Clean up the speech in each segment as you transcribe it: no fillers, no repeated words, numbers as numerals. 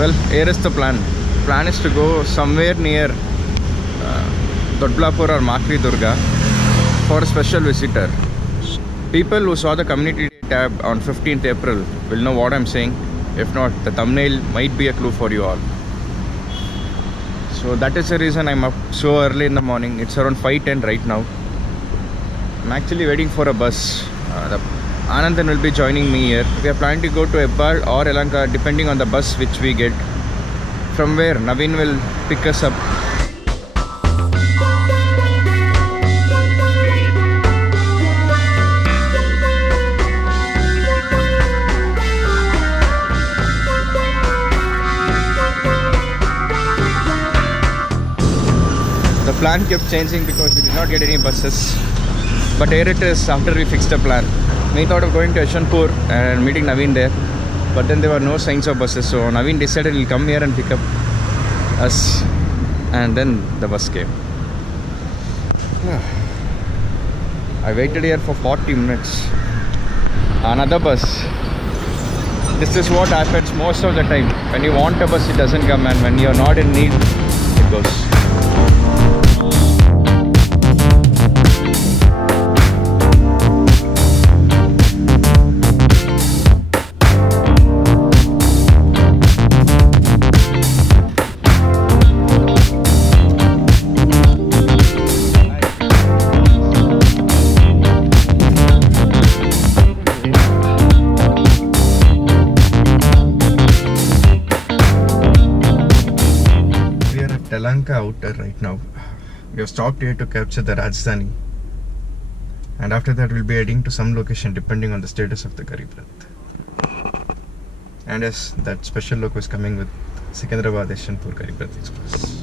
Well, here is the plan. Plan is to go somewhere near Dodblapur or Makri Durga for a special visitor. People who saw the community tab on 15th April will know what I'm saying. If not, the thumbnail might be a clue for you all. So that is the reason I'm up so early in the morning. It's around 5:10 right now. I'm actually waiting for a bus. Anandan will be joining me here. We are planning to go to Ebbal or Elanka depending on the bus which we get. From where Naveen will pick us up. The plan kept changing because we did not get any buses. But here it is after we fixed the plan. We thought of going to Yeshwanthpur and meeting Naveen there. But then there were no signs of buses. So Naveen decided he'll come here and pick up us. And then the bus came. I waited here for 40 minutes. Another bus. This is what happens most of the time. When you want a bus, it doesn't come. And when you're not in need, it goes. Outer right now. We have stopped here to capture the Rajdhani, and after that we'll be heading to some location depending on the status of the Garib Rath. And yes, that special loco is coming with Secunderabad Yeshwanthpur Garib Rath Express.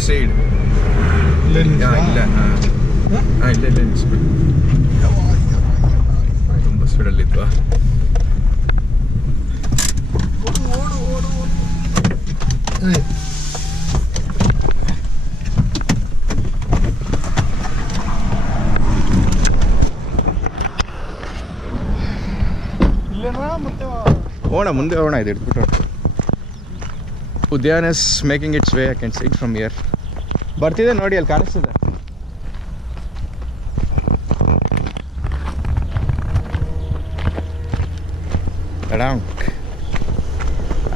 proceed. Let's ಸ್ಪೀಡಲ್ಲಿದ್ವಾ? ಹೋಗೋಣ, ಮುಂದೆ ಹೋಗೋಣ. ಇದು ಇಟ್ಬಿಟ್ಟು ಉದ್ಯಾನ is making it's way. I can sea it from here. ಬರ್ತಿದೆ ನೋಡಿ, ಅಲ್ಲಿ ಕಾಣಿಸ್ತಿದೆ.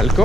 ಅಲ್ಕೋ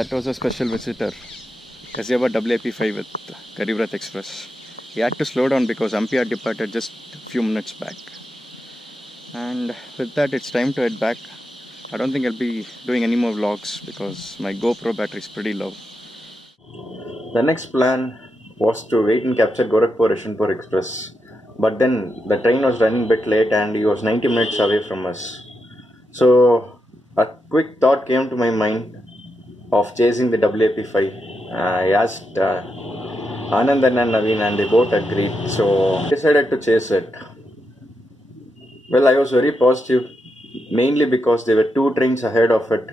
That was a special visitor. Kazyaba WAP5 with Garibrat Express. He had to slow down because Hampi had departed just a few minutes back. And with that, it's time to head back. I don't think I'll be doing any more vlogs because my GoPro battery is pretty low. The next plan was to wait and capture Gorakhpur Yeshwanthpur Express. but then the train was running a bit late and he was 90 minutes away from us. So a quick thought came to my mind of chasing the WAP5. I asked Anandan and Naveen and they both agreed, so I decided to chase it. Well, I was very positive, mainly because there were two trains ahead of it,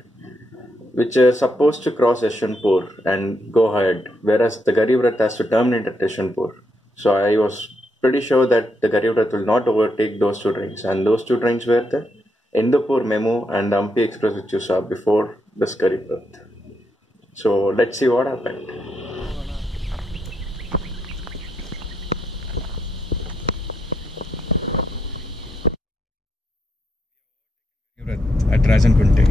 which are supposed to cross Yeshwanthpur and go ahead, whereas the Garib Rath has to terminate at Yeshwanthpur. So I was pretty sure that the Garib Rath will not overtake those two trains, and those two trains were the Indupur Memo and the Hampi Express, which you saw before this Garib Rath. So let's see what happened. At Natarajan.C.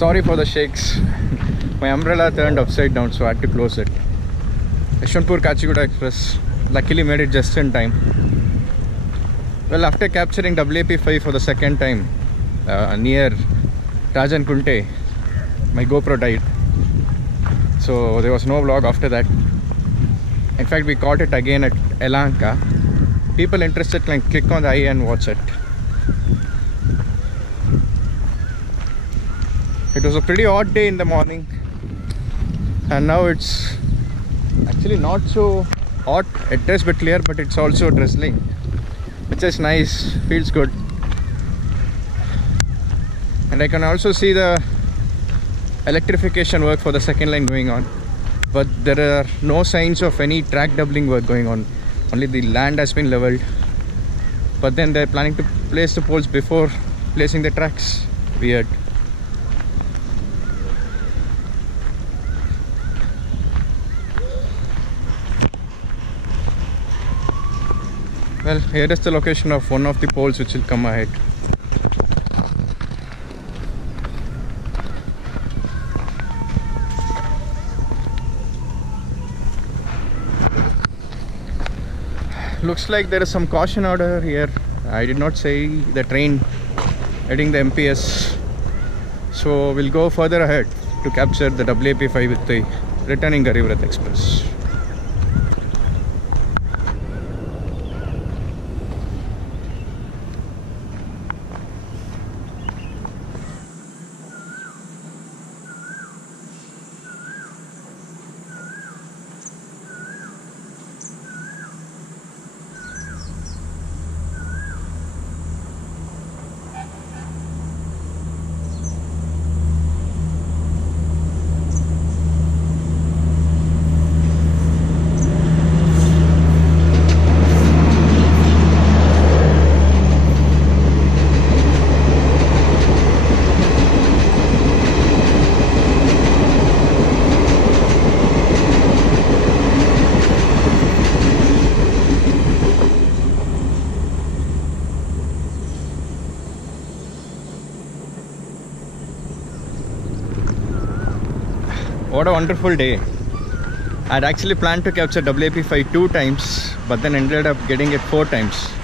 Sorry for the shakes. My umbrella turned upside down, so I had to close it. Yeshwanthpur Kachiguda Express luckily made it just in time. Well, after capturing WAP5 for the second time near Rajan Kunte, my GoPro died. So there was no vlog after that. In fact, we caught it again at Yelahanka. People interested can click on the I and watch it. It was a pretty hot day in the morning, and now it's actually not so hot. It is a bit clear, but it's also drizzling, which is nice, feels good. And I can also see the electrification work for the second line going on, but there are no signs of any track doubling work going on. Only the land has been leveled, but then they're planning to place the poles before placing the tracks. Weird. Well, here is the location of one of the poles which will come ahead. Looks like there is some caution order here. I did not see the train heading the MPS, so we'll go further ahead to capture the WAP5 with the returning Garib Rath Express. What a wonderful day. I'd actually planned to capture WAP5 2 times, but then ended up getting it 4 times.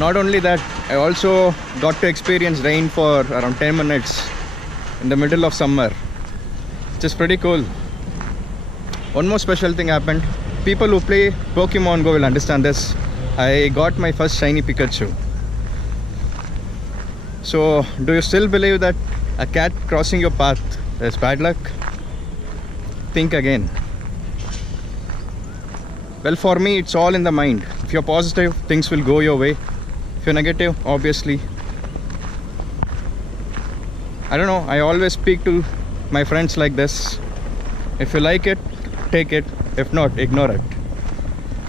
Not only that, I also got to experience rain for around 10 minutes in the middle of summer, which is pretty cool. One more special thing happened. People who play Pokemon Go will understand this. I got my first shiny Pikachu. So, do you still believe that a cat crossing your path is bad luck? Think again. Well, for me, it's all in the mind. If you're positive, things will go your way. If you're negative, obviously. I don't know, I always speak to my friends like this. If you like it, take it. If not, ignore it.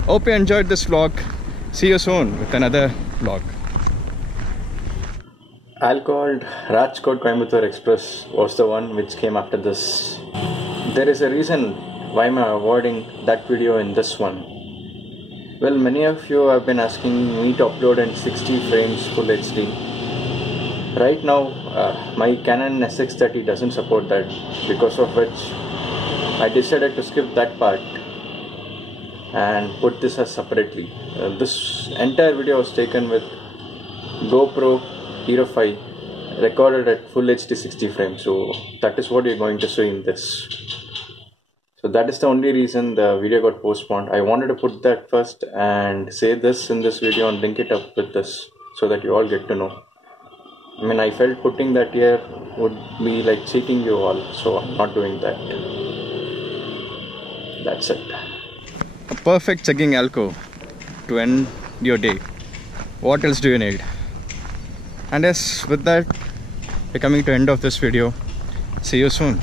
Hope you enjoyed this vlog. See you soon with another vlog. Alcoholed Rajkot Coimbatore Express was the one which came after this. There is a reason why am I avoiding that video in this one. Well, many of you have been asking me to upload in 60 frames full HD. Right now, my Canon SX30 doesn't support that, because of which I decided to skip that part and put this as separately. This entire video was taken with GoPro Hero 5, recorded at full HD 60 frames. So that is what you're going to see in this. So that is the only reason the video got postponed. I wanted to put that first and say this in this video and link it up with this so that you all get to know. I mean, I felt putting that here would be like cheating you all, so I'm not doing that. That's it. A perfect chugging alco to end your day. What else do you need? And yes, with that, we're coming to the end of this video. See you soon.